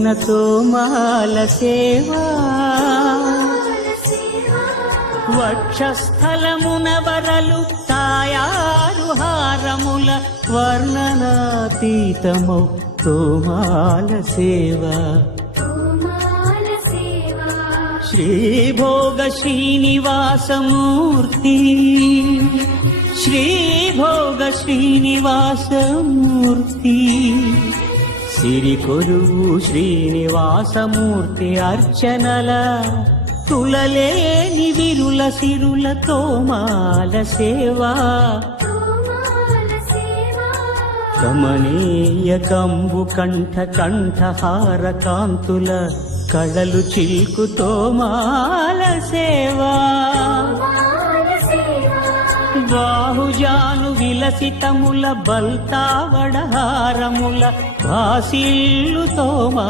చిన్న తోమాల సేవా వక్షస్థలమున వరలు తాయారు హారముల వర్ణనాతీతమౌ తోమాల సేవా శ్రీభోగ శ్రీనివాసమూర్తి శ్రీభోగ శ్రీనివాసమూర్తి సిరికొరువు శ్రీనివాసమూర్తి అర్చనల తులలేని విరుల సిరుల తోమాల సేవా కమనీయ కంబు కంఠ కంఠహార కాంతుల కళలు చిల్కు తోమాల సేవా బాహుజాను విలసితముల బల్తావడహారముల వాసిల్లు తోమా